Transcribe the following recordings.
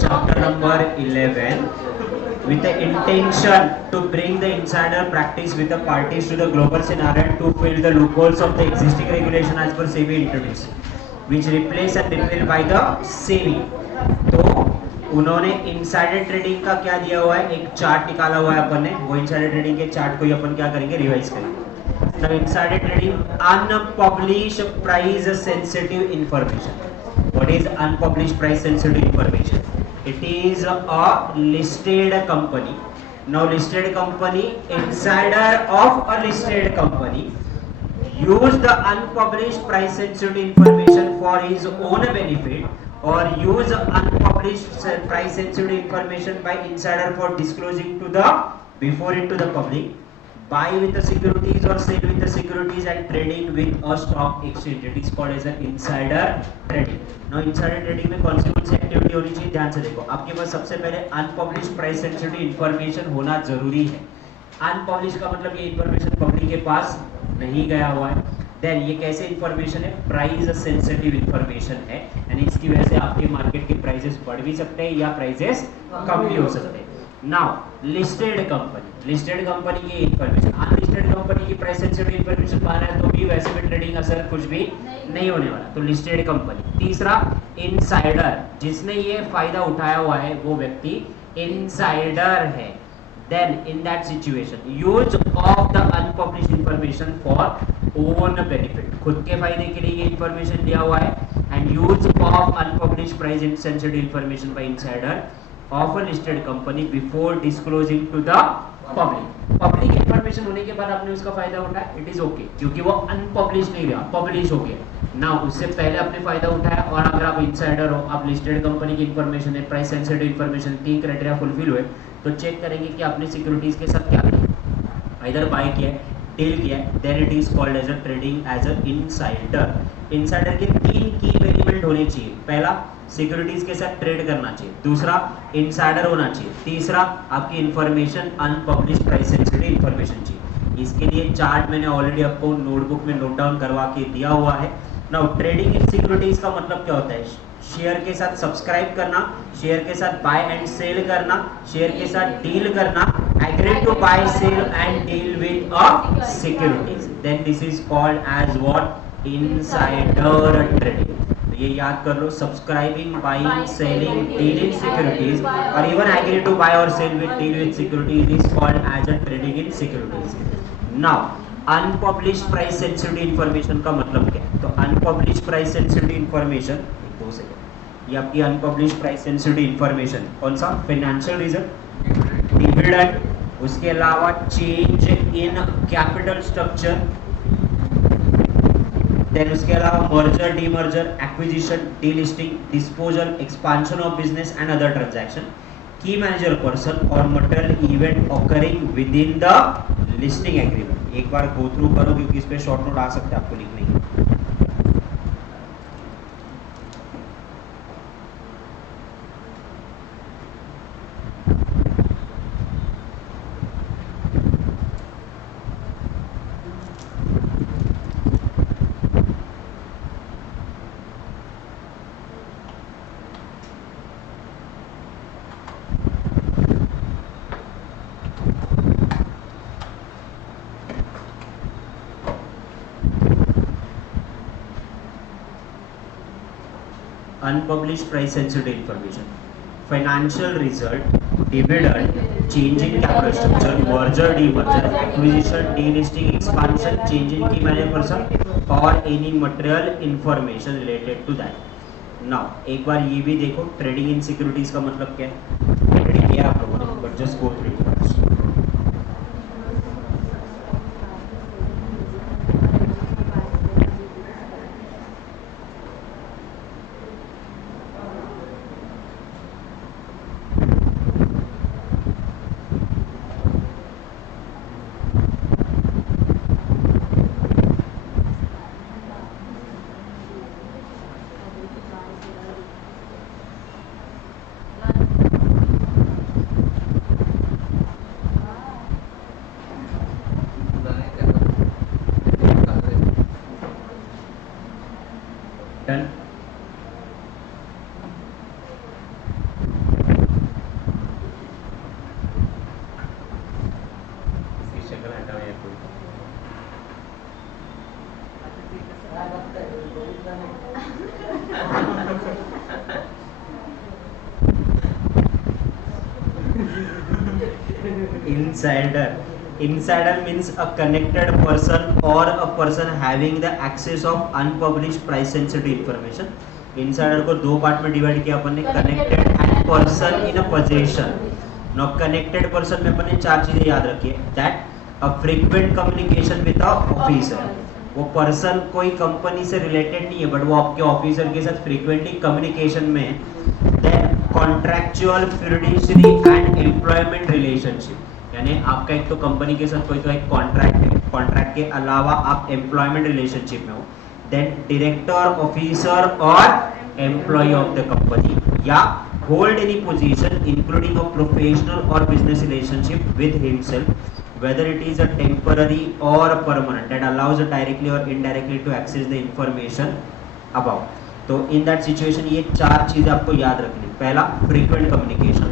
Chapter number 11. With the intention to bring the insider practice with the parties to the global scenario and to fill the loopholes of the existing regulation as per SEBI introduced, which replace and repeal by the SEBI. तो उन्होंने insider trading का क्या दिया हुआ है, एक chart निकाला हुआ है अपन ने, वो इनसाइडर ट्रेडिंग के चार्ट को ही अपन क्या करेंगे, रिवाइज करेंगे. Now insider trading, unpublished price sensitive information. What is unpublished price sensitive information? It is a listed company. Now listed company, insider of a listed company use the unpublished price sensitive information for his own benefit, or use unpublished price sensitive information by insider for disclosing to the before it to the public, buy with the securities or sell with the securities and trading with a stock exchange. It is called as an insider trading. Now insider trading में कौन सी activity होनी चाहिए, ध्यान से देखो. आपके पास सबसे पहले अनपब्लिश्ड प्राइस सेंसिटिव इंफॉर्मेशन होना जरूरी है. अनपब्लिश्ड का मतलब ये इंफॉर्मेशन पब्लिक के पास नहीं गया हुआ है. देन ये कैसे इंफॉर्मेशन है, प्राइस सेंसिटिव इंफॉर्मेशन है, यानी इसकी वजह से आपके मार्केट के प्राइसेस बढ़ भी सकते हैं या प्राइसेस कम भी हो सकते हैं. नाउ लिस्टेड कंपनी की इंफॉर्मेशन, अनलिस्टेड कंपनी की प्राइस सेंसिटिव इंफॉर्मेशन पाना है तो भी वैसे भी ट्रेडिंग असर कुछ भी नहीं होने वाला. तो लिस्टेड कंपनी. तीसरा इनसाइडर, जिसने ये फायदा उठाया हुआ है वो व्यक्ति इनसाइडर है. Then in that situation, use of the unpublished information for own benefit. खुद के फायदे के लिए ये इंफॉर्मेशन दिया हुआ है. And use of unpublished price sensitive information by insider of a listed company before disclosing to the public. Public information होने के बाद आपने उसका फायदा उठाया, इट इज ओके, क्योंकि वो अनपब्लिश नहीं रहा, पब्लिश हो गया ना. उससे पहले आपने फायदा उठाया, और अगर आप इंसाइडर हो, आप लिस्टेड कंपनी की इंफॉर्मेशन है, price sensitive information, 3 criteria fulfil हुए, तो चेक करेंगे कि आपने सिक्योरिटीज के साथ क्या किया, इधर बाय किया है, डील किया है, then it is called as a trading as a insider. Insider के 3 की एलिमेंट होने चाहिए. पहला, सिक्योरिटीज के साथ ट्रेड करना चाहिए. दूसरा, इनसाइडर होना चाहिए. तीसरा, आपकी information unpublished price sensitive information चाहिए. इसके लिए चार्ट मैंने ऑलरेडी आपको नोटबुक में नोट डाउन करवा के दिया हुआ है. नाउ ट्रेडिंग इन सिक्योरिटीज का मतलब क्या होता है, शेयर के साथ सब्सक्राइब करना, शेयर के साथ बाय एंड सेल करना, शेयर के साथ डील करना, agree to buy sell and deal with a securities. Then this is called as what, insider trading. ये याद कर लो, subscribing, buying, selling, dealing securities, और इवन एग्री टू बाय और sell with deal with securities is called as a trading in securities. Now unpublished price sensitive information का मतलब क्या है, तो अनपब्लिश्ड प्राइस सेंसिटिव इंफॉर्मेशन, ये आपकी अनपब्लिश्ड प्राइस सेंसिटिव इंफॉर्मेशन, कौन सा, फाइनेंशियल रिजल्ट, डिविडेंड, उसके अलावा change in capital structure, then उसके अलावा merger, demerger, acquisition, delisting, disposal, expansion of business and other transaction, की मैनेजर पर्सन और material event occurring within the listing agreement. एक बार गो थ्रू करो, क्योंकि इस पे शॉर्ट नोट आ सकते हैं आपको लिखने के. Unpublished price sensitive information, financial result, dividend, change in capital structure, merger, demerger, acquisition, delisting, expansion, change in key manager person, or any material information related to that. Now एक बार ये भी देखो, trading in securities का मतलब क्या है, trading किया आप लोगों ने, but just go through. Insider means a connected person or a person having the access of unpublished price sensitive information. Insider को दो पार्ट में डिवाइड किया अपन ने, connected and person in a possession. Now connected person में अपन ने चार चीजें याद रखी है. That a frequent communication with a officer. वो पर्सन कोई कंपनी से रिलेटेड नहीं है बट वो आपके ऑफिसर के साथ फ्रीक्वेंटली कम्युनिकेशन में है. Then contractual, fiduciary and employment relationship, यानी आपका एक तो कंपनी के साथ कोई तो एक कॉन्ट्रैक्ट है, कॉन्ट्रैक्ट के अलावा आप एम्प्लॉयमेंट रिलेशनशिप में हो. देन डायरेक्टर, ऑफिसर और एम्प्लॉय ऑफ द कंपनी या hold any position including a professional और business relationship with himself, whether it is a temporary or a permanent, that allows directly or indirectly to access the information above. तो in that situation ये चार चीजें आपको याद रखनी. पहला frequent communication,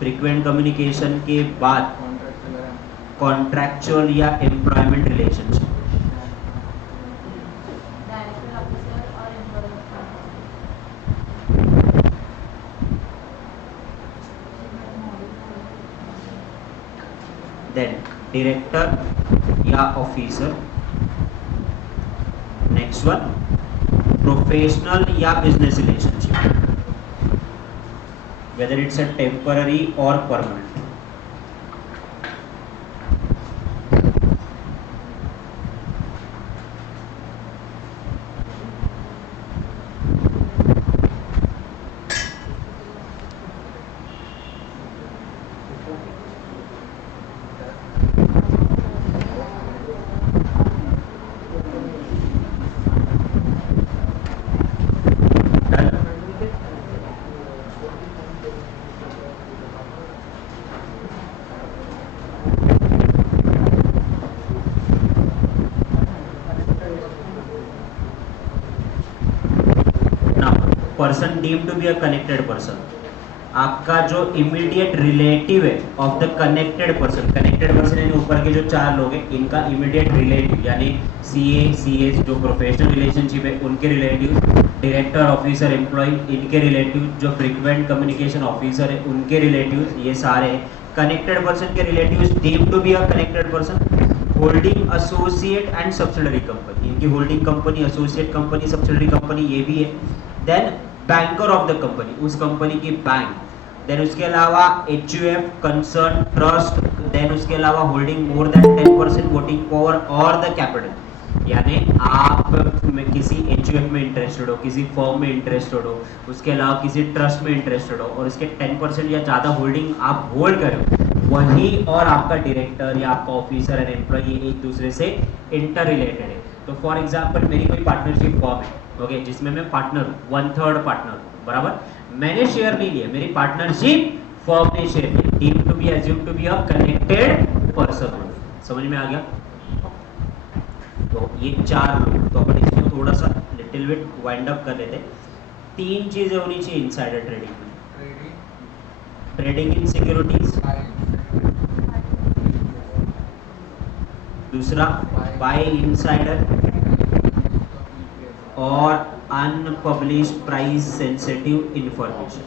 frequent communication के बाद contractual या employment relationship, then डायरेक्टर या ऑफिसर. नेक्स्ट वन प्रोफेशनल या business relationship, whether it's a temporary or permanent. Person deemed to be a connected person, आपका जो इमीडिएट रिलेटिव है of the connected person. Connected person यानी ऊपर के जो चार लोग हैं इनका इमीडिएट रिलेटिव, यानी सीए जो प्रोफेशनल रिलेशनशिप है उनके रिलेटिव, डायरेक्टर, ऑफिसर, एम्प्लॉय इनके रिलेटिव, जो फ्रीक्वेंट कम्युनिकेशन ऑफिसर है उनके रिलेटिव, ये सारे कनेक्टेड पर्सन के relatives deemed to be a connected person. Holding associate and subsidiary company, इनकी holding company, associate company, subsidiary company ये भी है. Then banker of the company, उस कंपनी की बैंक. देन उसके अलावा एचयूएफ, कंसर्न, ट्रस्ट. देन उसके अलावा holding more than 10% voting power और द कैपिटल, यानी आप किसी एचयूएफ में इंटरेस्टेड हो, किसी फर्म में इंटरेस्टेड हो, उसके अलावा किसी ट्रस्ट में इंटरेस्टेड हो और उसके 10% या ज़्यादा होल्डिंग आप होल्ड करो, वही और आपका डायरेक्टर या आपका ऑफिसर एंड एम्प्लॉय एक दूसरे से इंटर रिलेटेड है. तो फॉर एग्जाम्पल मेरी कोई पार्टनरशिप फॉर्म है, ओके, जिसमें मैं पार्टनर हूँ, 1/3 पार्टनर हूँ, बराबर. मैंने शेयर नहीं लिया, मेरी पार्टनरशिप फर्म ने शेयर लिया. Deemed to be assumed to be a connected person. समझ में आ गया? तो ये चार लोग, तो अपन इसको थोड़ा सा लिटिल बिट वाइंड अप कर लेते हैं. तीन चीजें होनी चाहिए इनसाइडर ट्रेडिंग में. ट्रेडिंग इन सिक्योरिटीज, दूसरा बाय इनसाइडर और unpublished price sensitive information.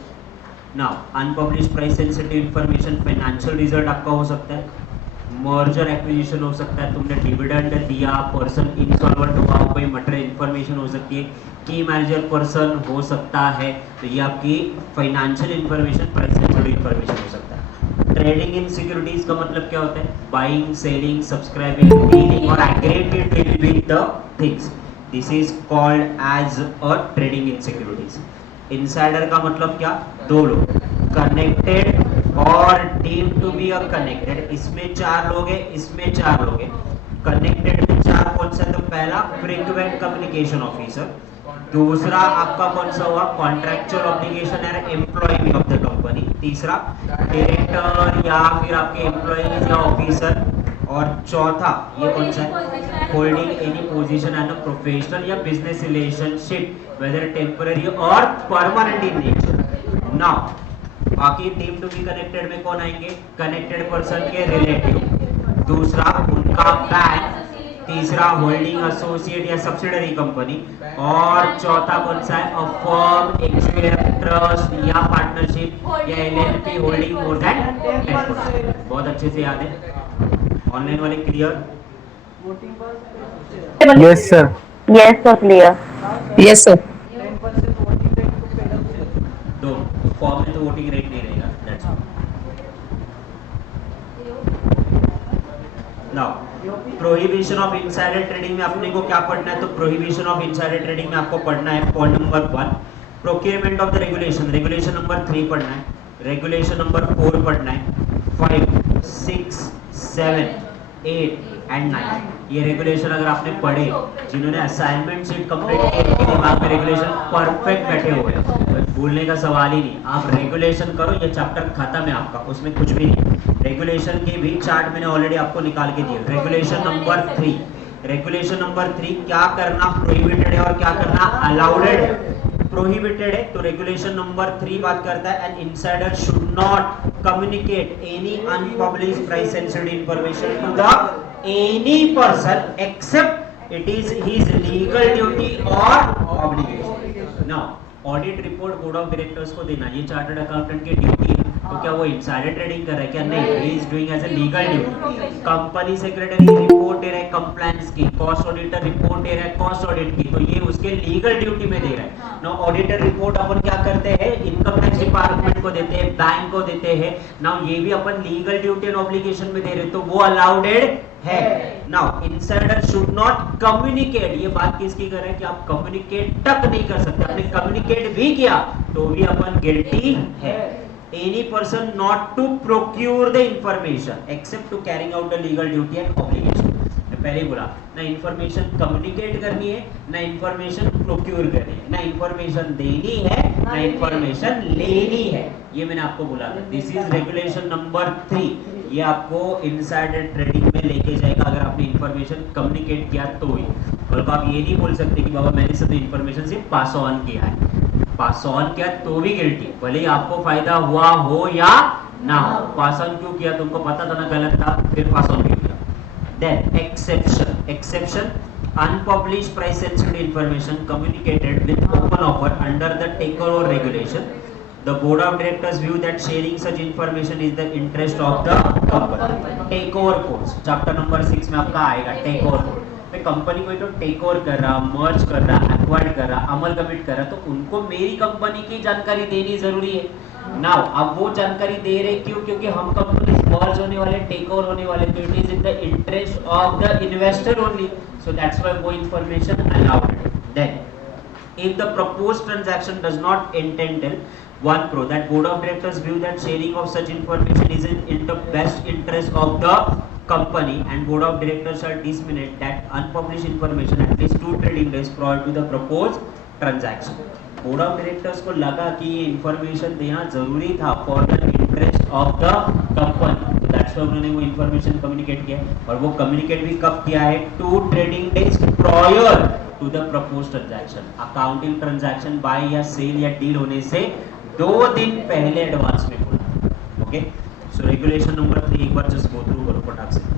Now unpublished price sensitive information financial result आपका हो सकता है, मर्जर एक्विजिशन हो सकता है, तुमने डिविडेंड दिया, पर्सन इंसॉल्वेंट हुआ, कोई मटेरियल इंफॉर्मेशन हो सकती है, की मैनेजर पर्सन हो सकता है. तो ये आपकी financial information, price sensitive information हो सकता है. ट्रेडिंग इन सिक्योरिटीज का मतलब क्या होता है? बाइंग, सेलिंग, सब्सक्राइबिंग, डीलिंग और agreement with the things. This is called as a trading in securities. Insider का मतलब क्या? दो लोग, कनेक्टेड और deemed to be a connected. इसमें चार लोग हैं, इसमें चार लोग हैं. कनेक्टेड में चार कौन सा? तो पहला फ्रीक्वेंट कम्युनिकेशन ऑफिसर, दूसरा आपका कौन सा हुआ? कॉन्ट्रैक्चुअल ऑब्लिगेशन है, एम्प्लॉय ऑफ द कंपनी. तीसरा डायरेक्टर या फिर आपके एम्प्लॉयज या ऑफिसर. और चौथा ये कौन सा है? Holding any position and a professional या बिजनेस रिलेशनशिप वेदर टेम्पररी और परमानेंट इन नेचर. नाउ बाकी डीम्ड टू बी कनेक्टेड में कौन आएंगे? कनेक्टेड पर्सन के रिलेटिव, दूसरा उनका बैंक, तीसरा होल्डिंग एसोसिएट या सब्सिडरी कंपनी, और चौथा कौन सा है, अ फर्म, एक्सचेंज, ट्रस्ट या पार्टनरशिप या एलएलपी होल्डिंग मोर देन 10%। बहुत अच्छे से याद है। ऑनलाइन वाले clear? Yes sir. Yes, so clear. Yes sir. दो फॉर्म में तो वोटिंग रेट नहीं रहेगा, that's all. Now prohibition of insider trading में अपने को क्या पढ़ना है, तो प्रोहिबिशन ऑफ इनसाइडर ट्रेडिंग में आपको पढ़ना है point number 1 procurement of the regulation, regulation number 3 पढ़ना है, रेगुलेशन नंबर 4 पढ़ना है, 5, 6, 7, 8 एंड 9। ये रेगुलेशन अगर आपने पढ़े, जिन्होंने असाइनमेंट शीट कंप्लीट की, उनके दिमाग में रेगुलेशन परफेक्ट बैठे हुए हैं, भूलने का सवाल ही नहीं। आप रेगुलेशन करो, ये चैप्टर खत्म है आपका, उसमें कुछ भी नहीं। रेगुलेशन के भी चार्ट मैंने ऑलरेडी आपको निकाल के दिए। रेगुलेशन नंबर 3, रेगुलेशन नंबर 3 क्या करना प्रोहिबिटेड है और क्या करना अलाउडेड है। प्रोहिबिटेड है तो रेगुलेशन नंबर 3 बात करता है an insider should not communicate any unpublished price sensitive information to the any person except it is his legal duty और obligation. Now audit report board of directors को देना, ये चार्टर्ड अकाउंटेंट की duty है। तो क्या वो इनसाइडर ट्रेडिंग कर रहा है क्या? नहीं, he is doing as a legal duty. Company secretary report दे रहा है कंप्लायंस की, कॉस्ट ऑडिटर रिपोर्ट दे रहा है कॉस्ट ऑडिट की, तो ये उसके लीगल ड्यूटी में दे रहा है। नाउ ऑडिटर रिपोर्ट अपन क्या करते हैं, इनकम टैक्स डिपार्टमेंट को देते हैं, बैंक को देते हैं। नाउ ये भी अपन लीगल ड्यूटी एंड ऑब्लिगेशन में दे रहे हैं, तो वो अलाउडेड है। Now insider should not communicate, ये बात किसकी कर रहा है कि आप कम्युनिकेट तक नहीं कर सकते, आपने कम्युनिकेट भी किया तो भी अपन गिल्टी है। Any person not to procure the information except to carrying out the legal duty and obligation। मैं पहले ही बोला ना, इंफॉर्मेशन कम्युनिकेट करनी है, ना इंफॉर्मेशन प्रोक्यूर करनी है, ना इंफॉर्मेशन देनी है, ना इंफॉर्मेशन लेनी है। ये मैंने आपको बोला था। This is regulation number 3। ये आपको इनसाइडर ट्रेडिंग में लेके जाएगा अगर आपने इंफॉर्मेशन कम्युनिकेट किया तो ही। और आप ये नहीं बोल सकते कि बाबा मैंने सब इंफॉर्मेशन सिर्फ पास ऑन किया है, पास ऑन किया तो भी गिल्टी, भले ही आपको फायदा हुआ हो या ना हो। पास ऑन क्यों किया, तुमको पता था ना गलत था, फिर पास ऑन क्यों किया। Then exception, exception unpublished price sensitive information communicated with open offer under the takeover regulation. The board of directors view that sharing such information is the interest of the company। Takeover course chapter number 6 में आपका आएगा takeover course. Company को तो take over कर रहा, मर्ज कर रहा, acquired कर रहा, अमल कमिट कर रहा, तो उनको मेरी कंपनी की जानकारी देनी जरूरी है। नाउ अब वो जानकारी दे रहे क्यों, क्योंकि हम कंपनी मर्ज होने वाले, टेक ओवर होने वाले, तो it is in the interest of the investor only, so that's why वो information allowed. Then if the proposed transaction does not entail 1 crore, that board of directors view that sharing of such information is in the best interest of the company and board of directors shall disseminate that unpublished information at least 2 trading days prior to the proposed transaction। Board of directors को लगा कि ये information देना जरूरी था for the interest of the company, तो that's why उन्होंने वो इंफॉर्मेशन कम्युनिकेट किया, और वो कम्युनिकेट भी कब किया है, 2 trading days prior to the proposed transaction. Accounting transaction buy या सेल या डील होने से 2 दिन पहले एडवांस में बोला। ओके, सो रेगुलेशन नंबर 3 एक बार जस्ट गो थ्रू करो फटाक से।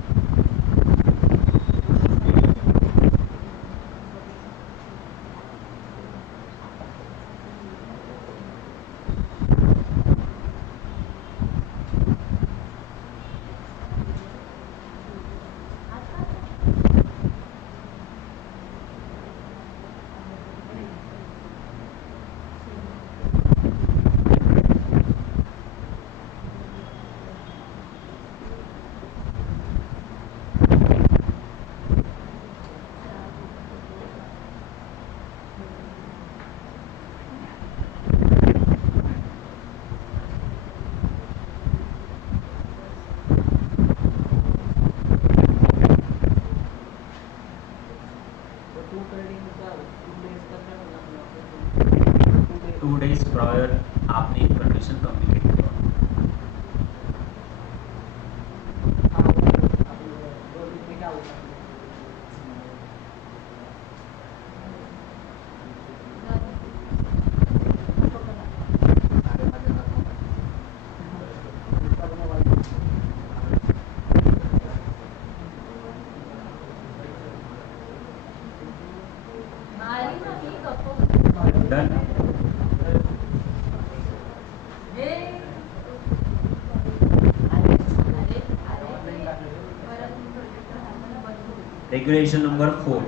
Regulation number 4,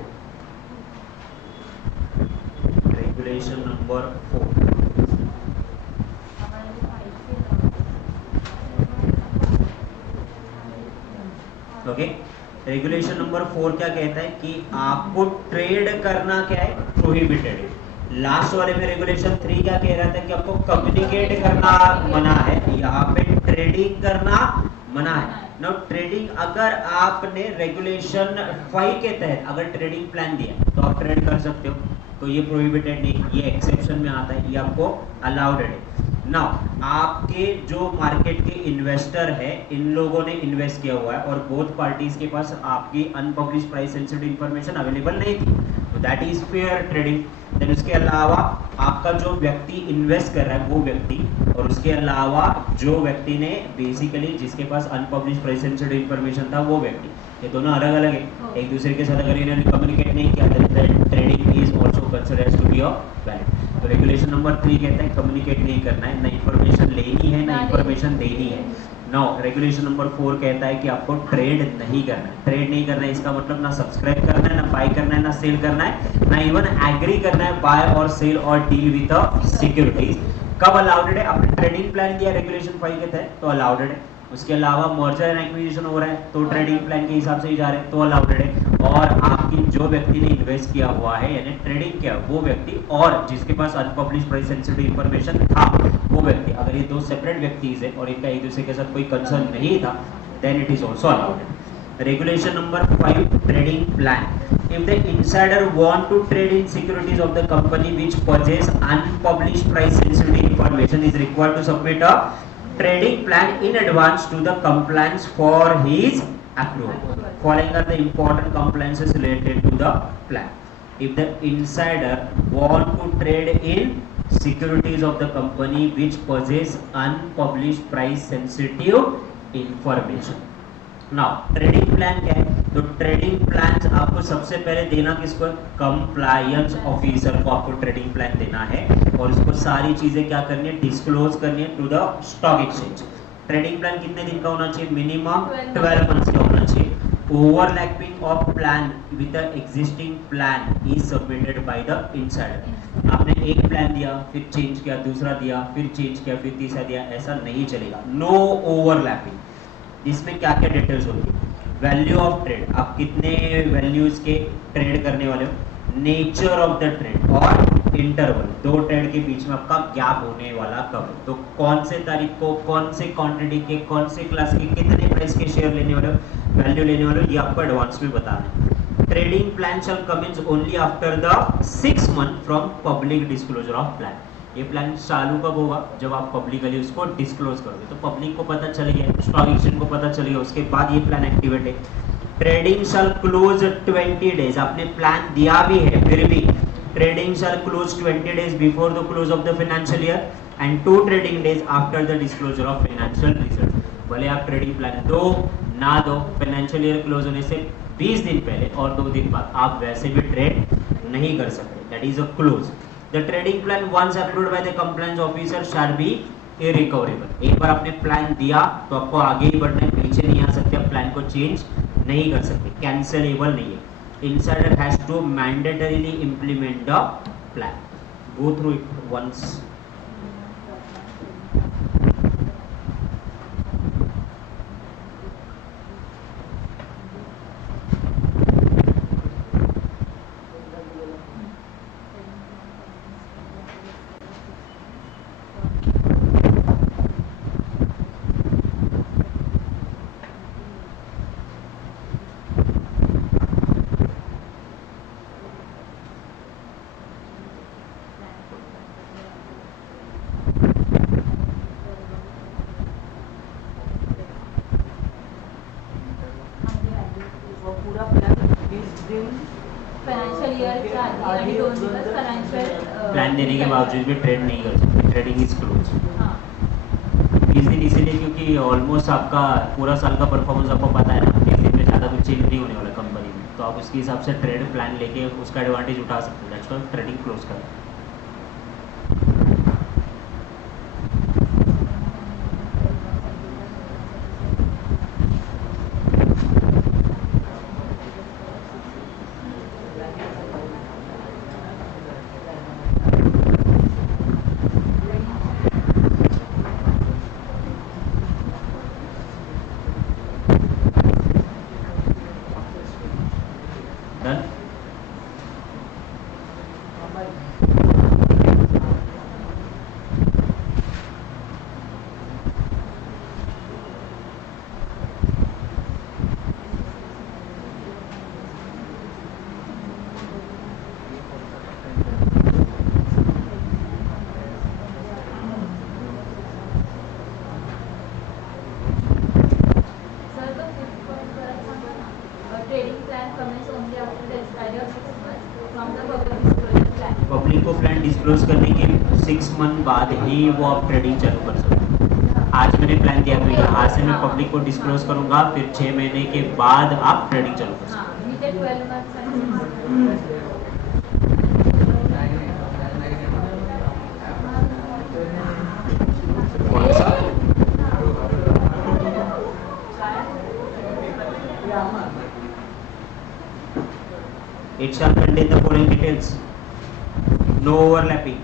regulation number 4, okay. Regulation number 4 क्या कहता है कि आपको ट्रेड करना क्या है, प्रोहिबिटेड है। लास्ट वाले में रेगुलेशन 3 क्या कह रहा था कि आपको कम्युनिकेट करना मना है, यहाँ पे ट्रेडिंग करना मना है। नाउ ट्रेडिंग, अगर आपने रेगुलेशन 5 के तहत अगर ट्रेडिंग प्लान दिया तो आप ट्रेड कर सकते हो, तो ये प्रोहिबिटेड नहीं, ये एक्सेप्शन में आता है, ये आपको अलाउड है। नाउ आपके जो मार्केट के इन्वेस्टर है, इन लोगों ने इन्वेस्ट किया हुआ है और बोथ पार्टीज के पास आपकी unpublished price sensitive information available नहीं थी, तो that is fair trading. Then उसके अलावा आपका जो व्यक्ति इन्वेस्ट कर रहा है वो व्यक्ति, और उसके अलावा जो व्यक्ति ने बेसिकली जिसके पास अनपब्लिश प्राइस सेंसिटिव इंफॉर्मेशन था वो व्यक्ति, ये दोनों अलग अलग है, एक दूसरे के साथ अगर इन्होंने कम्युनिकेट नहीं किया तो trading is also considered to be valid. तो रेगुलेशन नंबर 3 कहता है कम्युनिकेट नहीं करना है, ना इंफॉर्मेशन लेनी है ना इंफॉर्मेशन देनी है। नो, रेगुलेशन नंबर 4 कहता है कि आपको ट्रेड नहीं करना है। ट्रेड नहीं करना है इसका मतलब ना सब्सक्राइब करना है, ना बाय करना है, ना सेल करना है, ना इवन एग्री करना है बाय और सेल और डील विद सिक्योरिटीज। कब अलाउडेड है? आपने ट्रेडिंग प्लान दिया रेगुलेशन 5 के तहत तो अलाउडेड है। उसके अलावा मर्जर एंड एक्विजिशन हो रहा है तो ट्रेडिंग प्लान के हिसाब से ही जा रहे हैं तो अलाउडेड है। और आपकी जो व्यक्ति ने इन्वेस्ट किया हुआ है यानी ट्रेडिंग किया वो व्यक्ति और जिसके पास अनपब्लिश प्राइस सेंसिटिव इंफॉर्मेशन था वो व्यक्ति, अगर ये दो सेपरेट व्यक्तिज है और इनका एक दूसरे के साथ कोई कंसर्न नहीं था, then it is also allowed. Regulation number 5, trading plan. If the insider want to trade in securities of the company which possess unpublished price sensitive information is required to submit a trading plan in advance to the compliance for his approval. Following are the important compliances related to the plan. If the insider want to trade in securities of the company which possess unpublished price sensitive information. Now trading plan क्या है? तो trading plan आपको सबसे पहले देना किसको है? Compliance officer को आपको ट्रेडिंग प्लान देना है और उसको सारी चीजें क्या करनी है? डिस्क्लोज करनी है to the stock exchange. Trading plan कितने दिन का होना चाहिए? मिनिमम 12 मंथ्स का होना चाहिए। Overlapping of plan with the existing plan is submitted by the insider. आपने एक प्लान दिया, फिर चेंज किया, दूसरा दिया, फिर चेंज किया, फिर तीसरा दिया, ऐसा नहीं चलेगा। No overlapping. इसमें क्या क्या डिटेल्स होती है? वैल्यू ऑफ ट्रेड, आप कितने वैल्यूज के ट्रेड करने वाले हो, नेचर ऑफ द ट्रेड और इंटरवल, दो ट्रेड के बीच में आपका गैप होने वाला कब है, तो कौन से तारीख को कौन से क्वांटिटी के कौन से क्लास के कितने प्राइस के शेयर लेने वाले हो, वैल्यू लेने वाले हो, ये आपको एडवांस में बताना है। Trading plan shall commence only after the 6 month from public disclosure of plan. ये प्लान चालू कब होगा? जब आप पब्लिकली उसको डिस्क्लोज करोगे, तो पब्लिक को पता चल गया, स्टॉक एक्सचेंज को पता चल गया, उसके बाद ये प्लान एक्टिवेट है। ट्रेडिंग शैल क्लोज 20 डेज, आपने प्लान दिया भी है फिर भी trading shall close 20 days before the close of the financial year and 2 trading days after the disclosure of financial result. भले आप ट्रेडिंग प्लान दो ना दो, फाइनेंशियल ईयर क्लोज होने से 20 दिन पहले और 2 दिन बाद आप वैसे भी ट्रेड नहीं कर सकते, that is a close. The trading plan once approved by the compliance officer shall be irrecoverable। एक बार आपने प्लान दिया तो आपको आगे ही बढ़ना है, पीछे नहीं आ सकते, आप प्लान को चेंज नहीं कर सकते, कैंसलेबल नहीं है। Insider has to mandatorily implement the plan। Go through it once। Plan देने के बावजूद भी ट्रेड नहीं कर सकते, ट्रेडिंग इज क्लोज। 20 दिन इसीलिए क्योंकि ऑलमोस्ट आपका पूरा साल का परफॉर्मेंस आपको पता है ना, 20 दिन में ज़्यादा कुछ चेंज नहीं होने वाला कंपनी में, तो आप उसके हिसाब से ट्रेड प्लान लेके उसका एडवांटेज उठा सकते हैं। दैट्स व्हाई ट्रेडिंग क्लोज कर। Done? Sir, the fifth point trading plan commence only after the expiry of 6 months from the public disclosure plan. Public को प्लान डिस्क्लोज करने के 6 मंथ बाद ही वो आप ट्रेडिंग चालू कर सकते हो। आज मैंने प्लान दिया तो यहाँ से मैं पब्लिक को डिस्क्लोज करूंगा, फिर 6 महीने के बाद आप ट्रेडिंग चालू कर सकते हाँ, within 12 months and 6 months. हो। कौन सा? It shall contain the following details. No overlapping.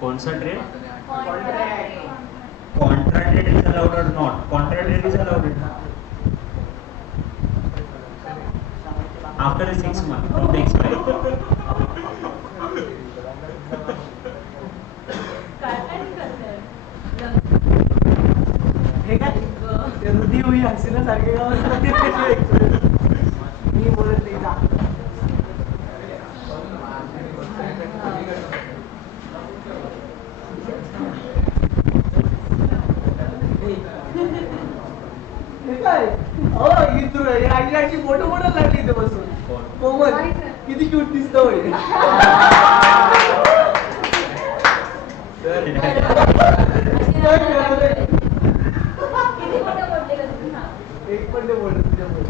कौन सा trade? Contra trade is allowed or not? Contra trade is allowed. After the 6 months from the expiry. काय करताय? हे काय ते हृदय होई हसीना सारखे मी बोलत नाही जा हे काय हो इथून आईची फोटो मोठा लागली इथे बसून कोमल किती क्यूट दिसतो होय किती मोठे बोलले का तुम्ही? हा. एक पण नाही बोलत तुझ्यामुळे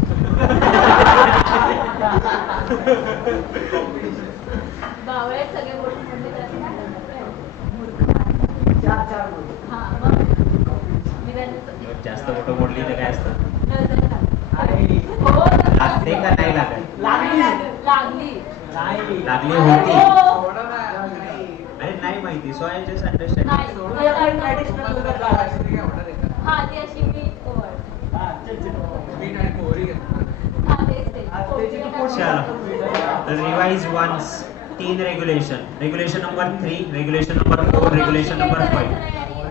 बावळ्यात सगळे गोष्टी बोलले तर असं काय चार चार बोल हा, मग मी त्यांचं जास्त मोठं बोलली तर काय असतं? नजर लागली. आणि हो, नजर लागते का नाही लागत? लागली लागली. नाही लागली होती. हो. अरे नाही माहिती, सो आय जस्ट अंडरस्टँड. हा, ती अशी मी ओव्हर. हा, तेच ते. चलो revise once 3 regulation. Regulation number 3, regulation number 4, regulation number 5.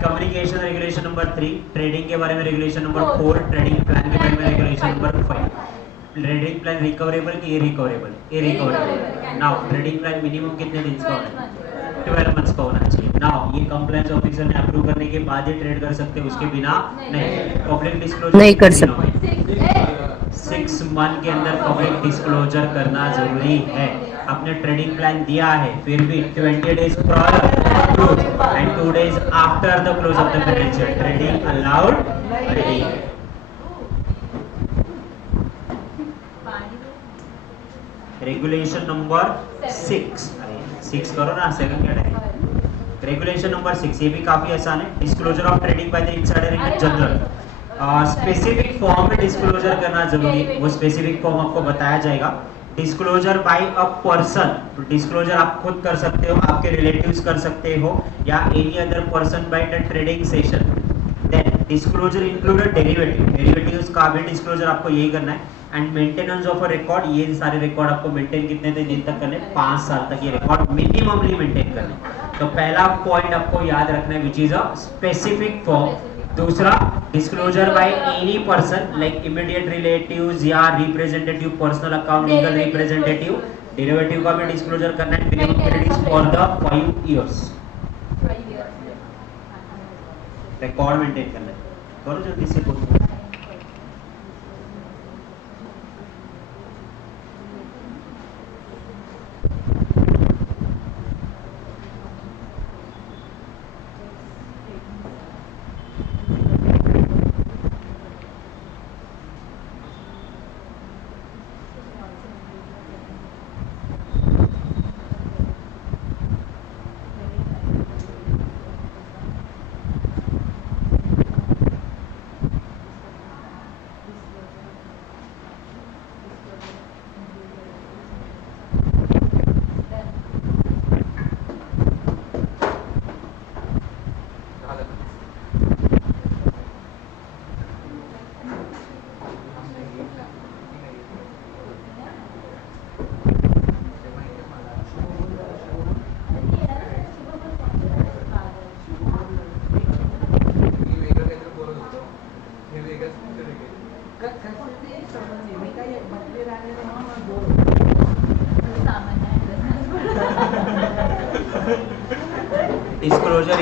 Communication regulation number 3, trading के बारे में रेगुलेशन नंबर 4, ट्रेडिंग प्लान के बारे में regulation number 5. Trading plan recoverable कि irrecoverable? Irrecoverable. Now trading plan minimum कितने दिन का होना है? 12 मंथ्स का होना चाहिए. नाउ ये कंप्लायंस ऑफिसर ने अप्रूव करने के बाद ही ट्रेड कर सकते हैं, उसके बिना नहीं. पब्लिक डिस्क्लोजर नहीं कर सकते. 6 मंथ के अंदर पब्लिक डिस्क्लोजर करना जरूरी है. आपने ट्रेडिंग प्लान दिया है, फिर भी 20 days prior close and 2 days after the close of the financial trading allowed. Trading regulation number 6. 6 करो ना, 7 क्या है? रेगुलेशन नंबर 6, ये भी काफी आसान है. Disclosure of trading by the insider in general. Specific form में डिस्क्लोजर करना जरूरी है. वो स्पेसिफिक फॉर्म आपको बताया जाएगा. डिस्क्लोजर बाय अ पर्सन, तो डिस्क्लोजर आप खुद कर सकते हो, आपके रिलेटिव्स कर सकते हो, या any other person by the trading session. Then disclosure included derivative. Derivatives का भी डिस्क्लोजर आपको यही करना है. And maintenance of a record, ये सारे रिकॉर्ड आपको मेंटेन कितने दिन तक करने? 5 साल तक ये रिकॉर्ड मिनिममली मेंटेन करने. तो पहला पॉइंट आपको याद रखना है, which is a specific form. दूसरा, disclosure by any person like immediate relatives या representative, personal account, legal representative. Derivative का भी डिस्क्लोजर करना है. Minimum period is for the 5 years. Record maintain करना है. करो जल्दी से बोलो.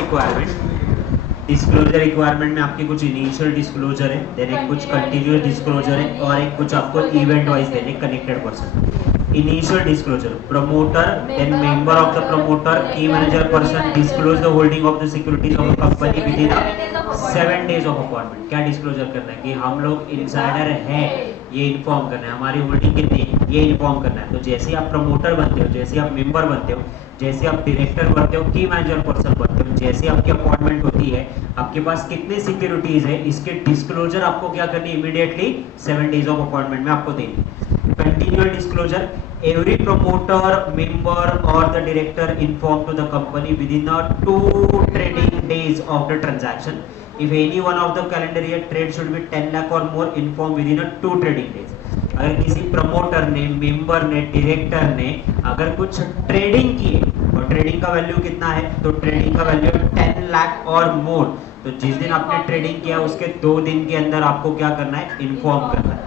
रिक्वायरमेंट। डिस्क्लोजर रिक्वायरमेंट में आपके कुछ इनिशियल डिस्क्लोजर है, देन एक कुछ कंटिन्यूस डिस्क्लोजर है और एक कुछ आपको इवेंट वाइज देने connected person. Initial disclosure, promoter then member of the promoter key manager person disclose the holding of the securities of the company within 7 days of appointment. क्या disclosure करना है कि हम लोग इनसाइडर हैं, ये inform करना है, हमारी होल्डिंग कितनी है ये इन्फॉर्म करना है। तो जैसे आप प्रमोटर बनते हो, जैसे आप मेंबर बनते हो, जैसे आप डायरेक्टर बनते हो, की मैनेजर पर्सन बनते हो, जैसे आपकी अपॉइंटमेंट होती है, आपके पास कितने सिक्योरिटीज है इसके डिस्क्लोजर आपको क्या करनी है, इमीडिएटली 7 days ऑफ अपॉइंटमेंट में आपको देनी। Continual disclosure, every promoter, member or the director inform to the company within 2 trading days of the transaction. If any one of the calendar year trade should be 10 lakh or more, inform within 2 trading days. अगर किसी promoter ने, member ने, director ने अगर कुछ trading की है और ट्रेडिंग का वैल्यू कितना है, तो ट्रेडिंग का वैल्यू 10 लाख और मोर, तो जिस दिन आपने ट्रेडिंग किया उसके 2 दिन के अंदर आपको क्या करना है, इन्फॉर्म करना है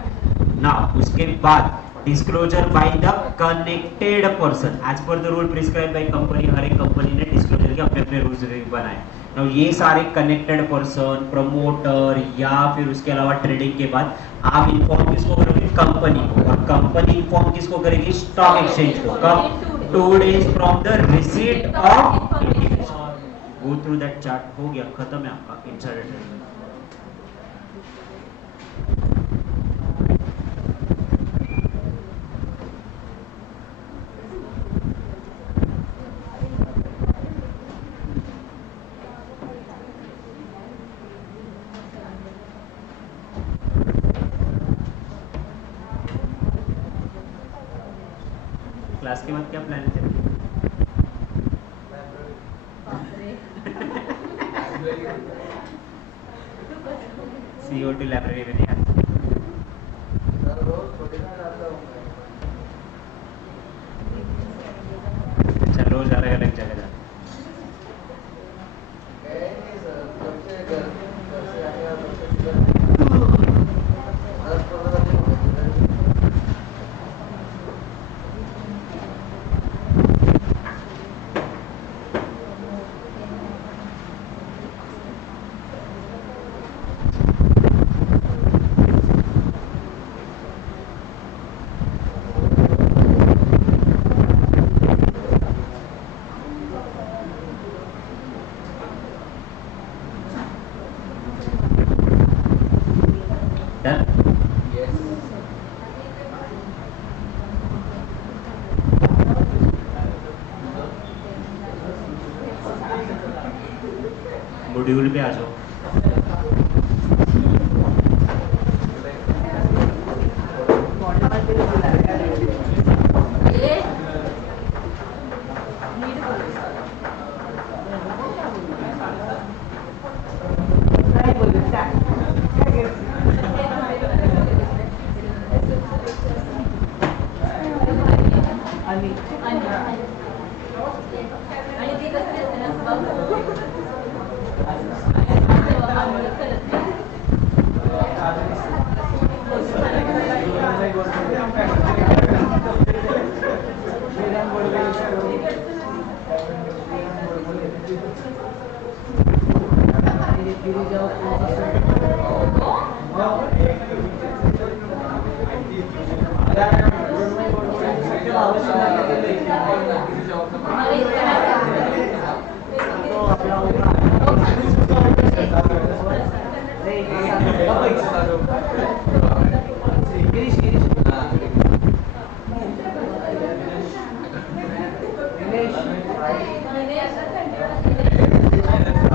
ना। उसके बाद disclosure by the connected person as per the rule prescribe by company. हर एक कंपनी ने डिस्क्लोजर के अपने अपने रूल्स बनाए। नाउ ये सारे कनेक्टेड पर्सन, प्रमोटर या फिर उसके अलावा ट्रेडिंग के बाद आप इन्फॉर्म किसको करोगे, कंपनी को, और कंपनी इन्फॉर्म किसको करेगी, स्टॉक एक्सचेंज को। कब, 2 days from the receipt of intimation. Go through that chart. हो गया, खत्म है आपका इनसाइडर ट्रेडिंग। क्लास के बाद क्या प्लान है? CO2 लाइब्रेरी में नहीं आती। अच्छा, रोज अलग अलग जगह जाते। Done? मॉड्यूल पे आ जाओ।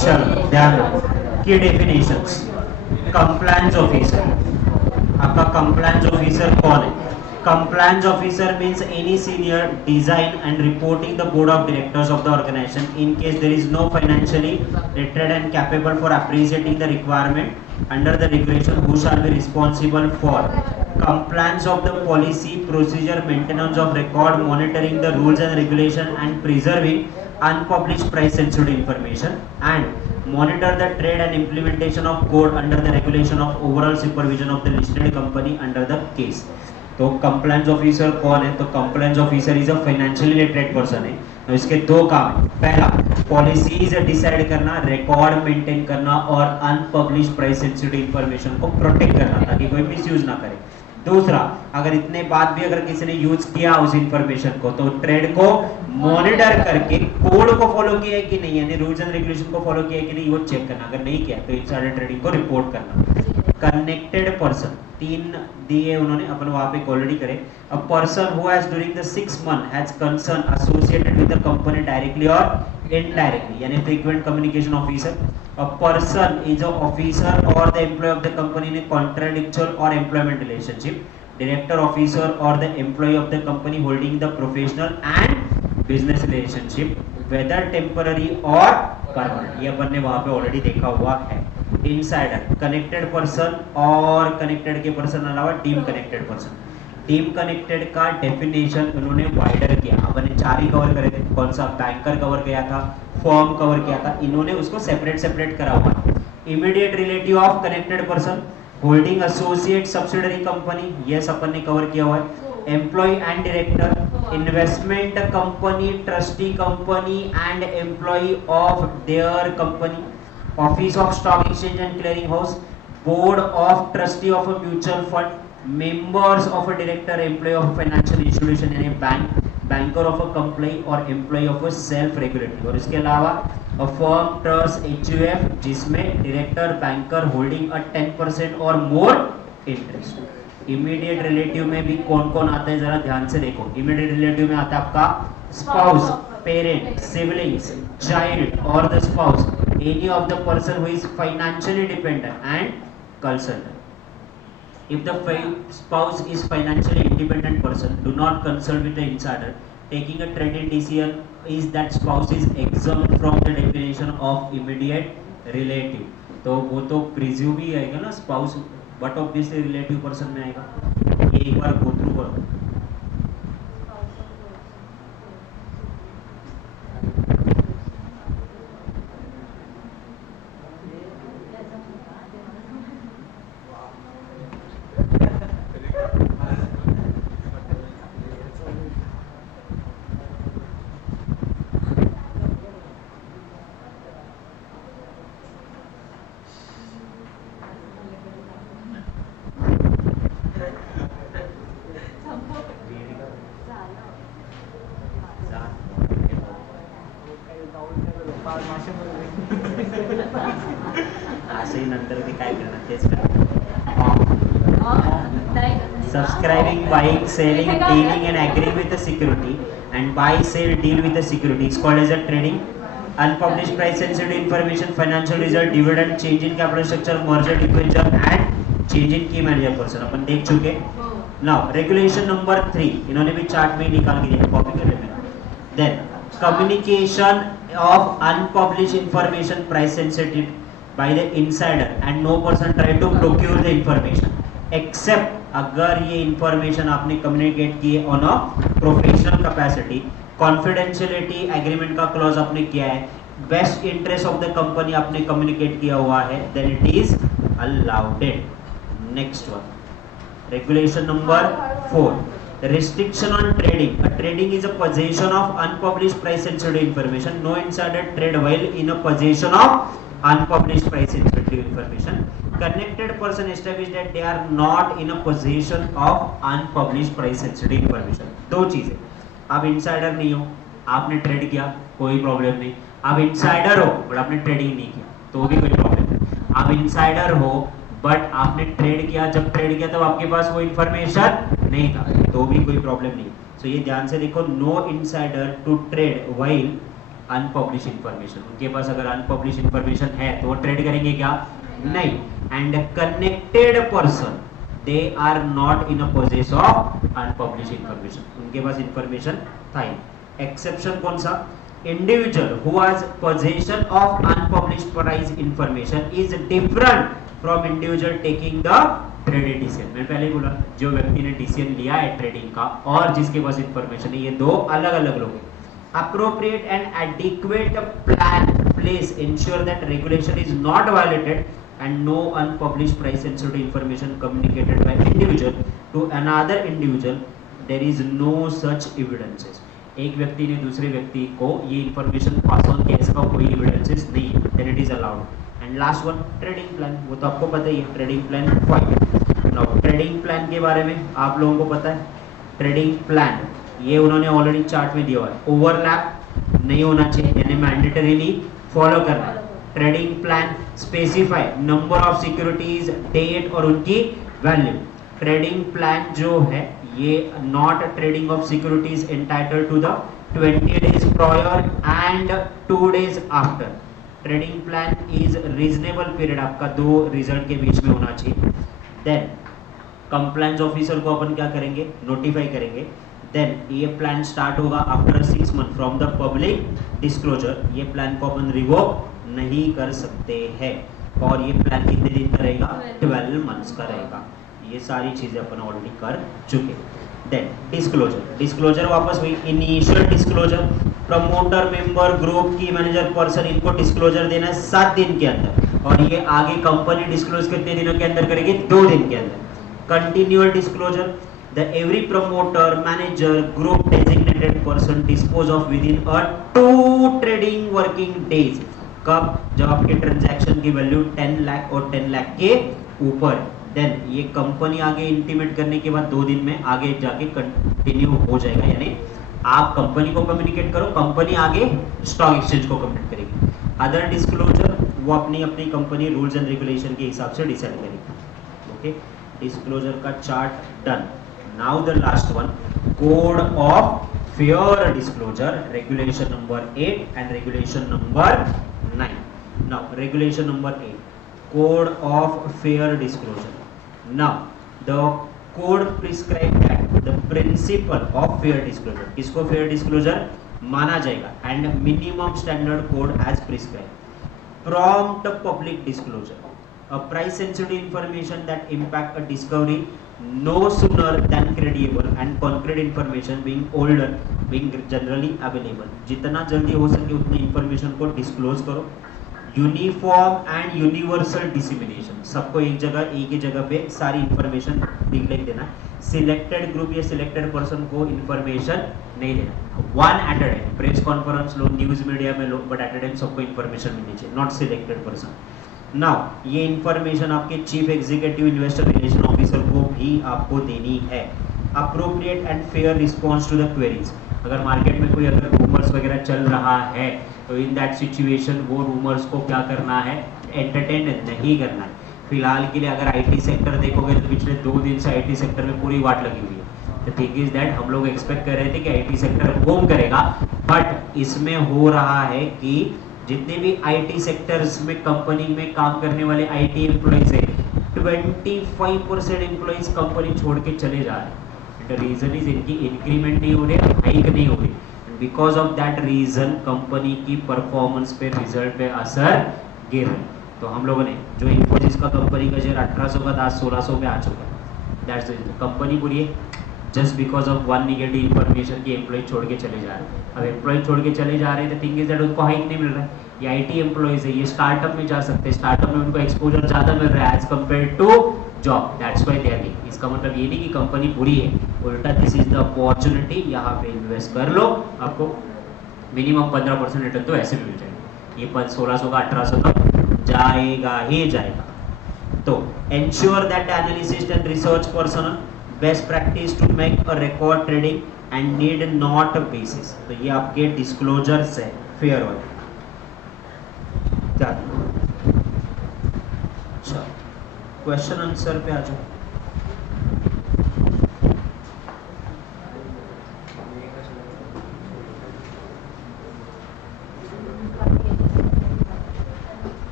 चलो ध्यान रखो की डेफिनेशंस। कंप्लायंस ऑफिसर, आपका कंप्लायंस ऑफिसर कौन है? Compliance officer means any senior design and reporting the board of directors of the organization in case there is no financially literate and capable for appreciating the requirement under the regulation who shall be responsible for compliance of the policy, procedure, maintenance of record, monitoring the rules and regulation and preserving unpublished price sensitive information and monitor the trade and implementation of code under the regulation of overall supervision of the listed company under the case। तो compliance officer कौन है? तो compliance officer is a financially literate person है। तो इसके दो काम है। पहला, पॉलिसीज डिसाइड करना, रिकॉर्ड मेंटेन करना और अनपब्लिश प्राइस सेंसिटिव इंफॉर्मेशन को प्रोटेक्ट करना ताकि कोई मिसयूज ना करे। दूसरा, अगर इतने बाद भी अगर किसी ने यूज किया उस इंफॉर्मेशन को तो ट्रेड को मॉनिटर करके कोड को फॉलो किया है कि नहीं, यानी रूल्स एंड रेगुलेशन को फॉलो किया है कि नहीं, वो चेक करना। अगर नहीं किया तो इनसाइडर ट्रेडिंग को रिपोर्ट करना। कनेक्टेड पर्सन, तीन दिए उन्होंने, अपन वहां पे ऑलरेडी करे। A person who has during the 6 month has concern associated with the company directly और इनडायरेक्टली, यानी frequent communication officer. A person is an officer or the employee of the company in a contractual or employment relationship. Director, officer or the employee of the company holding the professional and business relationship, whether temporary or permanent. ये अपन ने वहाँ पे already देखा हुआ है। Insider, connected person और connected के person अलावा team connected person. Team connected का डेफिनेशन उन्होंने वाइडर किया। अपन ने चार ही कवर करे थे, कौन सा? बैंकर कवर किया था, फॉर्म कवर किया था, इन्होंने उसको सेपरेट करा हुआ है। Immediate relative of connected person, holding associate subsidiary company, ये अपन ने कवर किया हुआ है। Employ and director, investment company, trustee company and employ of their company, office of stock exchange and clearing house, board of trustee of a mutual fund, members of a director, employee of a financial institution and a bank, banker of a company और employee of a self regulated। और इसके अलावा a firm, trust, HUF जिसमें director, banker holding a 10% और more interest। immediate relative में भी कौन कौन आता है जरा ध्यान से देखो। immediate relative में आता है आपका spouse, parent, siblings, child or the spouse, any of the person who is financially dependent and consultant। If the spouse is financially independent person, do not consult with the insider. Taking a trading decision is that spouse is exempt from the definition of immediate relative. तो वो तो presume ही आएगा ना spouse, but obviously relative person में आएगा। ये एक बार go through करो। असंही नंतर ते काय करणार तेच करणार। Subscribing, buying, selling, dealing and agreeing with the security and buy, sell, deal with the security is called as a trading. Unpublished price sensitive information, financial result, dividend, change in capital structure, merger, demerger and change in key manager person अपन देख चुके। Now regulation number 3 इन्होंने भी chart में निकाल के दिया, copy कर लेना। Then communication of unpublished information price sensitive by the insider and no person try to procure the information except अगर ये इंफॉर्मेशन आपने कम्युनिकेट की on a professional capacity, confidentiality agreement का क्लॉज आपने किया है, best interest of the company आपने communicate किया हुआ है, then it is allowed. Next one, regulation number 4, restriction on trading. A trading is a possession of unpublished price sensitive information. No insider trade while in a possession of unpublished price sensitive information. Connected person established that they are not in a possession of unpublished price sensitive information. दो चीजें, आप insider नहीं हो, आपने trade किया कोई problem नहीं। आप इंसाइडर हो बट आपने ट्रेडिंग नहीं किया तो भी कोई प्रॉब्लम नहीं। आप इंसाइडर हो बट आपने ट्रेड किया, जब ट्रेड किया तब आपके पास वो इंफॉर्मेशन नहीं था तो भी कोई प्रॉब्लम नहीं। सो ये ध्यान से देखो, no insider to trade while unpublished information. उनके पास अगर अनपब्लिश इंफॉर्मेशन है तो वो ट्रेड करेंगे क्या? नहीं। And connected person they are not in a possess of unpublished information, उनके पास इंफॉर्मेशन था ही। एक्सेप्शन कौन सा? Individual who has possession of unpublished price information is different from individual taking the traded decision. मैंने पहले ही बोला, जो व्यक्ति ने डिसीजन लिया है ट्रेडिंग का और जिसके पास इंफॉर्मेशन है, ये दो अलग अलग लोग हैं। Appropriate and adequate plan place ensure that regulation is not violated and no unpublished price sensitive information communicated by individual to another individual, there is no such evidences. एक व्यक्ति ने दूसरे व्यक्ति को ये इंफॉर्मेशन पास ऑन किया, इसका कोई एविडेंसेस नहीं है, then it is allowed. And last one trading plan, वो तो आपको पता ही है, trading plan 5। Now trading plan के बारे में आप लोगों को पता है, ट्रेडिंग प्लान ये उन्होंने ऑलरेडी चार्ट में दिया हुआ है, ओवरलैप नहीं होना चाहिए, यानी मैंडेटरीली फॉलो करना है। Trading plan specify number of securities, date और उनकी वैल्यू। ट्रेडिंग प्लान जो है ये not trading of securities entitled to the 20 days prior and 2 days after. Trading plan is reasonable period आपका 2 रिजल्ट के बीच में होना चाहिए। देन कंप्लायंस ऑफिसर को अपन क्या करेंगे, नोटिफाई करेंगे। देन ये प्लान स्टार्ट होगा after 6 months from the public disclosure. ये प्लान को अपन रिवोक नहीं कर सकते हैं, और ये प्लान कितने दिन का रहेगा, 12 months का रहेगा। ये सारी चीजें अपन ऑलरेडी कर चुके। देन डिस्क्लोजर, डिस्क्लोजर वापस वही initial disclosure, promoter, member, group की मैनेजर, पर्सन, इनको डिस्क्लोजर देना है 7 दिन के अंदर, और ये आगे कंपनी डिस्क्लोज कितने दिनों के अंदर करेगी, 2 दिन के अंदर। Continual disclosure, the every promoter, manager, group designated person dispose of with in 2 trading working days. कब, जब आपके ट्रांजैक्शन की वैल्यू 10 लाख और 10 लाख के ऊपर। देन ये कंपनी आगे इंटीमेट करने के बाद 2 दिन में आगे जाके कंटिन्यू हो जाएगा, यानी आप कंपनी को कम्युनिकेट करो, कंपनी आगे स्टॉक एक्सचेंज को कम्युनिकेट करेगी। अदर डिस्क्लोजर वो अपनी अपनी कंपनी रूल्स एंड रेगुलेशन के हिसाब से डिसाइड करेगी। ओके, डिस्क्लोजर का chart done. Now the last one, code of fair disclosure, regulation number 8 and regulation number 9। Now regulation number 8, code of fair disclosure. Now the code prescribe that the principle of fair disclosure, किसको fair disclosure माना जाएगा, and minimum standard code as prescribed. Prompt public disclosure, a price sensitive information that impact a discovery no sooner than credible and concrete information being older being generally available. जितना जल्दी हो सके उतनी information को disclose करो। Uniform and universal dissemination, सबको एक ही जगह पे सारी इंफॉर्मेशन लिख देना। सिलेक्टेड ग्रुप या सिलेक्टेड पर्सन को इंफॉर्मेशन नहीं देना। 1 at a time, press conference लो, न्यूज मीडिया में लो, बट एट अ टाइम सबको इंफॉर्मेशन मिलनी चाहिए, नॉट सिलेक्टेड पर्सन। नाउ ये इंफॉर्मेशन आपके chief executive investor relation officer को भी आपको देनी है। Appropriate and fair response to the queries, अगर मार्केट में कोई अगर रूमर्स वगैरह चल रहा है तो इन दैट सिचुएशन वो रूमर्स को क्या करना है, एंटरटेन नहीं करना है। फिलहाल के लिए अगर आईटी सेक्टर देखोगे तो पिछले 2 दिन से आईटी सेक्टर में पूरी वाट लगी हुई है। द थिंग इज दैट हम लोग एक्सपेक्ट कर रहे थे कि आईटी सेक्टर बूम करेगा, बट इसमें हो रहा है कि जितने भी आईटी सेक्टर्स में कंपनी में काम करने वाले आईटी एम्प्लॉइज है, 25% एम्प्लॉइज कंपनी छोड़ के चले जा रहे हैं। द रीजन इज इनकी इंक्रीमेंट नहीं हो रही, हाइक नहीं हो रही। Because of that reason company की परफॉर्मेंस पे, रिजल्ट पे असर गिर रहा है। तो हम लोगों ने जो इन्फोसिस का कंपनी का शेयर 1800 का था, आज 1600 पे आ चुका है। दैट्स कंपनी बुरी है just because of one negative information की एम्प्लॉय छोड़ के चले जा रहे हैं। अब एम्प्लॉय छोड़ के चले जा रहे हैं तो थिंग इज दैट उनको हाइक नहीं मिल रहा है। ये आईटी एम्प्लॉयज है, ये स्टार्टअप में जा सकते हैं, स्टार्टअप में उनको एक्सपोजर ज़्यादा मिल रहा है as compare to job. That's why they are giving. इसका मतलब ये नहीं कि कंपनी बुरी है, उल्टा दिस इज द अपॉर्चुनिटी, यहाँ पे इन्वेस्ट कर लो, आपको मिनिमम 15% रिटर्न तो ऐसे भी मिल जाएगा। ये 1600 का 1800 तक जाएगा ही जाएगा। तो ensure that analyst and research personal best practice to make a record trading and need not basis. तो ये आपके डिस्क्लोजर्स है फेयर वाले। अच्छा, क्वेश्चन आंसर पे आ जाओ।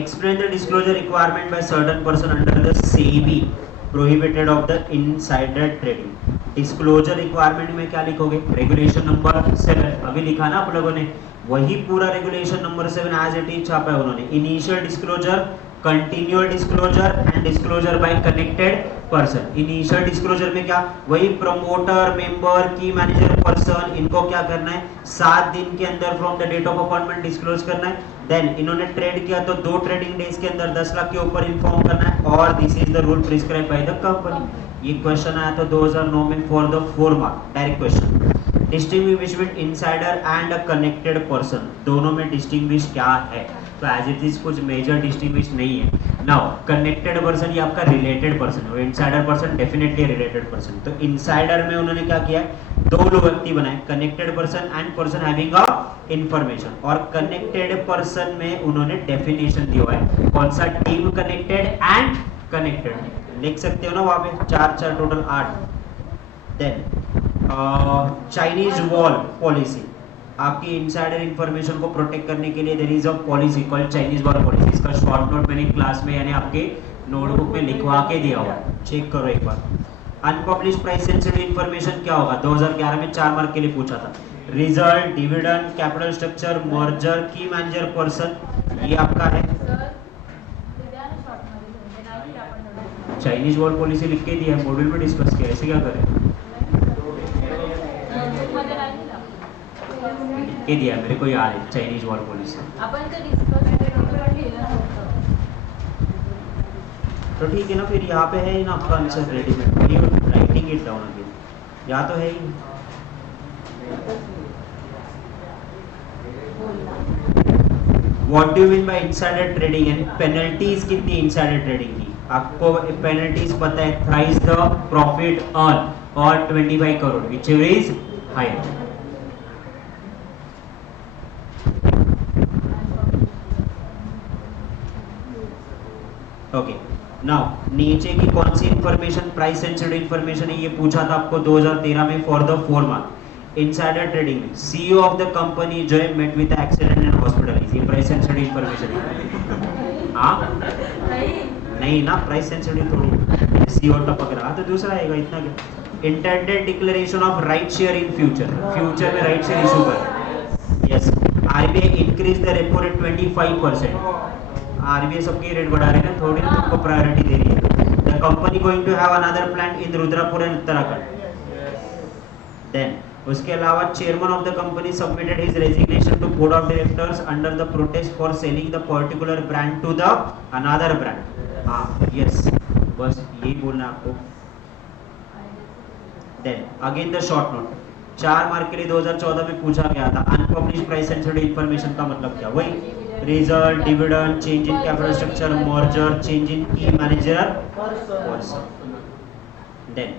Explain the disclosure requirement by certain person under the SEBI prohibited of the insider trading. Disclosure requirement में क्या लिखोगे? रेगुलेशन नंबर 7 अभी लिखा ना आप लोगों ने, वही पूरा regulation number 7 as it is छापा है उन्होंने। Initial disclosure, continual disclosure and disclosure by connected person. Initial disclosure में क्या, वही promoter, member, key manager, person, इनको क्या करना है, 7 दिन के अंदर from the date of appointment disclose करना है। देन इन्होंने ट्रेड किया तो 2 ट्रेडिंग डेज के अंदर 10 लाख के ऊपर इन्फॉर्म करना है, और this is the rule prescribe by the company. ये क्वेश्चन आया था 2009 में for the 4 mark direct question. Distinguish between insider and a connected person, दोनों में डिस्टिंग्विश क्या है? तो एज इट इज कुछ मेजर डिस्टिंग्विश नहीं है। नाउ कनेक्टेड पर्सन ये आपका रिलेटेड पर्सन है, insider person definitely related person. तो इनसाइडर में उन्होंने क्या किया, 2 लोग व्यक्ति बनाए, connected person and person having a information. और कनेक्टेड पर्सन में उन्होंने डेफिनेशन दिया है, कौन सा? Deemed connected and connected. लिख सकते हो ना वहां पे, 4 total 8। Then Chinese wall policy, आपकी इनसाइडर इंफॉर्मेशन को प्रोटेक्ट करने के लिए there is a policy called Chinese wall policy. इसका शॉर्ट नोट मैंने क्लास में यानी आपके नोटबुक में लिखवा के दिया हुआ है, चेक करो एक बार। अनपब्लिश प्राइस सेंसिटिव इंफॉर्मेशन क्या होगा? 2011 में 4 मार्क के लिए पूछा था। Result, dividend, capital structure, merger, की मैनेजर, पर्सन, ये आपका है। चाइनीज वॉल पॉलिसी लिख के दिया है, मॉड्यूल में डिस्कस किया, ऐसे क्या करें? लिख के दिया मेरे को याद है, चाइनीज वॉल पॉलिसी। आपण ते डिस्कस लिहिलं नव्हतं। तो ठीक है ना, फिर यहाँ पे है ही ना आपका answer readymade, writing it down again, यहाँ तो है ही। What do you mean by insider trading and penalties? कितनी इनसाइडर ट्रेडिंग की आपको पेनल्टीज पता है? थ्राइस द प्रॉफिट अर्न और 25 crore, whichever is higher. Okay, now नीचे की कौन सी इंफॉर्मेशन प्राइस सेंसिटिव इंफॉर्मेशन है? ये पूछा था आपको 2013 में for the 4 mark. Insider trading में सीईओ ऑफ द कंपनी जो है met with accident and hospitalise, ये प्राइस सेंसिटिव इंफॉर्मेशन है। हाँ नहीं ना, प्राइस सेंसिटिव थोड़ी, सीईओ टपक रहा तो दूसरा आएगा, इतना क्या। Intended declaration of right share in future, future में राइट शेयर इशू कर। Yes, RBI increase the repo rate 25%। RBI सबके रेट बढ़ा रहे हैं, थोड़ी ना तुमको प्रायोरिटी दे रही है। The company going to have another plant in Rudrapur and Uttarakhand. Then उसके अलावा chairman of the company submitted his resignation to board of directors under the protest for selling the particular brand to the another brand. हाँ yes, बस यही बोलना आपको। Then again the short note, 4 mark के लिए 2014 में पूछा गया था, अनपब्लिश प्राइस सेंसिटिव इंफॉर्मेशन का मतलब क्या? वही result, dividend, change in capital structure, merger, change in की मैनेजर, पर्सन। देन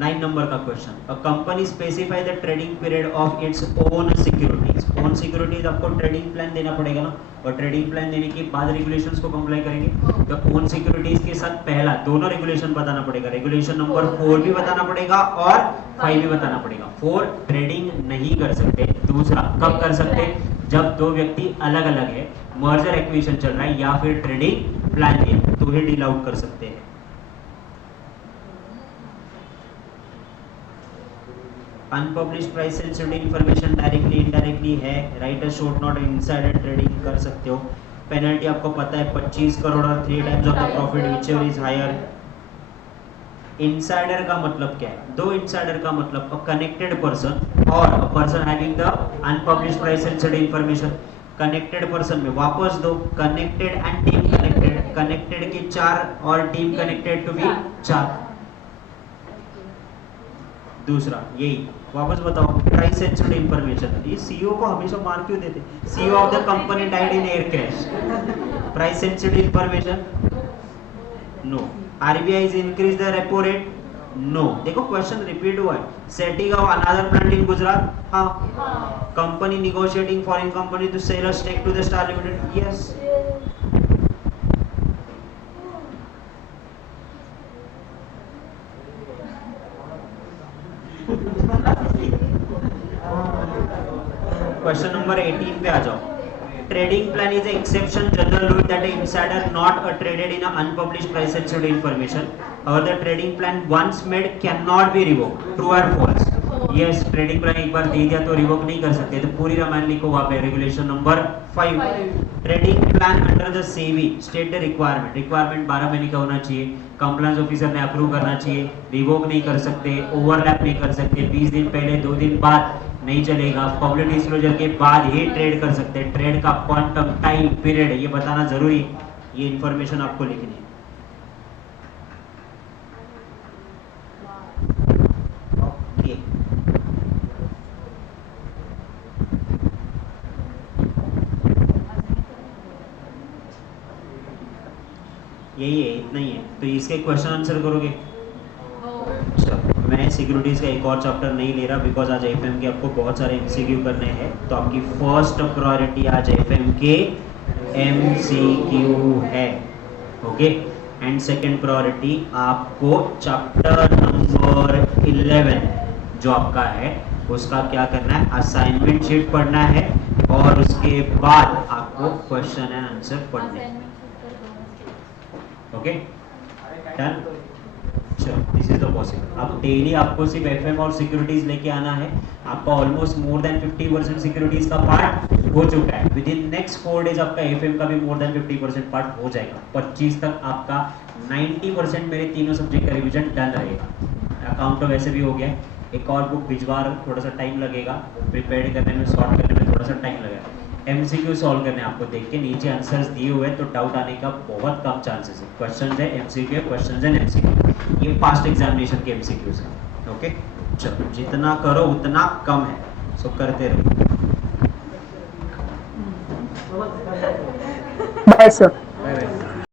9 नंबर का question, a company specify the trading period of its own securities. Own securities आपको ट्रेडिंग प्लान देना पड़ेगा ना, और ट्रेडिंग प्लान देने के बाद रेगुलेशंस को कंप्लाई करेंगे। तो ओन सिक्योरिटीज के साथ पहला दोनों रेगुलेशन बताना पड़ेगा, रेगुलेशन नंबर 4 भी बताना पड़ेगा और 5 भी बताना पड़ेगा। 4 ट्रेडिंग नहीं कर सकते, दूसरा कब कर सकते? जब 2 व्यक्ति अलग अलग है, मर्जर एक्विजिशन चल रहा है या फिर ट्रेडिंग प्लान है, तो ही डील आउट कर सकते हैं। Unpublished price sensitive information directly indirectly है, write a short note, insider trading कर सकते हो। पेनल्टी आपको पता है 25 करोड़ और 3 times of the profit whichever is higher. Insider का मतलब क्या है? 2 इनसाइडर का मतलब अ कनेक्टेड पर्सन और a person having the unpublished price sensitive information. Connected person में वापस दो, connected and team connected, connected के 4 और टीम कनेक्टेड टू बी 4। दूसरा यही वापस बताओ, प्राइस सेंसिटिव इंफॉर्मेशन। ये सीईओ को हमेशा मार क्यों देते? CEO of the company died in air crash, price sensitive information no. RBI is increase the repo rate, no. देखो क्वेश्चन रिपीट हुआ है। Setting of another plant in Gujarat, हाँ। Company negotiating foreign company to sell a stake to the star limited, yes. Question number 18 पे आ जाओ। trading plan is an exception general rule that an insider not traded in an unpublished price sensitive information. Or the trading plan once made cannot be revoked. True or false? Yes, trading plan एक बार दे दिया तो revoke नहीं कर सकते. तो पूरी रामायण लिखो वहाँ पे. Regulation number 5. Trading plan under the SEBI state the requirement. Requirement 12 महीने का होना चाहिए. कंप्लायंस ऑफिसर ने अप्रूव करना चाहिए. रिवोक नहीं कर सकते, ओवरलैप नहीं कर सकते. 20 दिन पहले 2 दिन बाद नहीं चलेगा. पब्लिक डिस्क्लोजर के बाद ही ट्रेड कर सकते हैं. ट्रेड का क्वांटम, टाइम पीरियड ये बताना जरूरी. ये इंफॉर्मेशन आपको लिखनी है. ओके. यही है, इतना ही है. तो इसके क्वेश्चन आंसर करोगे. मैं सिक्योरिटीज का एक और चैप्टर नहीं ले रहा बिकॉज आज एफएम के आपको बहुत सारे एमसीक्यू करने हैं. तो आपकी फर्स्ट प्रायोरिटी आज एफएम के एमसीक्यू है. ओके. एंड सेकंड प्रायोरिटी आपको चैप्टर नंबर 11 जो आपका है उसका क्या करना है, असाइनमेंट शीट पढ़ना है और उसके बाद आपको क्वेश्चन एंड आंसर पढ़ने हैं. Okay done. चलो दिस इज द पॉसिबल. अब डेली आपको सिर्फ एफएम और सिक्योरिटीज लेके आना है. आपका ऑलमोस्ट मोर देन 50% सिक्योरिटीज का पार्ट हो चुका है. विद इन नेक्स्ट 4 डेज आपका एफएम का भी मोर देन 50% पार्ट हो जाएगा. 25 तक आपका 90% मेरे तीनों सब्जेक्ट का रिवीजन डन रहेगा. अकाउंट तो वैसे भी हो गया. एक और बुक भिजवा रहा हूं, थोड़ा सा टाइम लगेगा. प्रिपेयर करने में, सॉर्ट करने में थोड़ा सा टाइम लगेगा. एमसीक्यू सॉल्व करने आपको देख के नीचे आंसर्स दिए हुए हैं तो डाउट आने का बहुत कम चांसेस है. क्वेश्चंस है एमसीक्यू, क्वेश्चंस एंड एमसीक्यू. ये पास्ट एग्जामिनेशन के एमसीक्यूज हैं. ओके चलो जितना करो उतना कम है. सो करते रहो. Bye sir.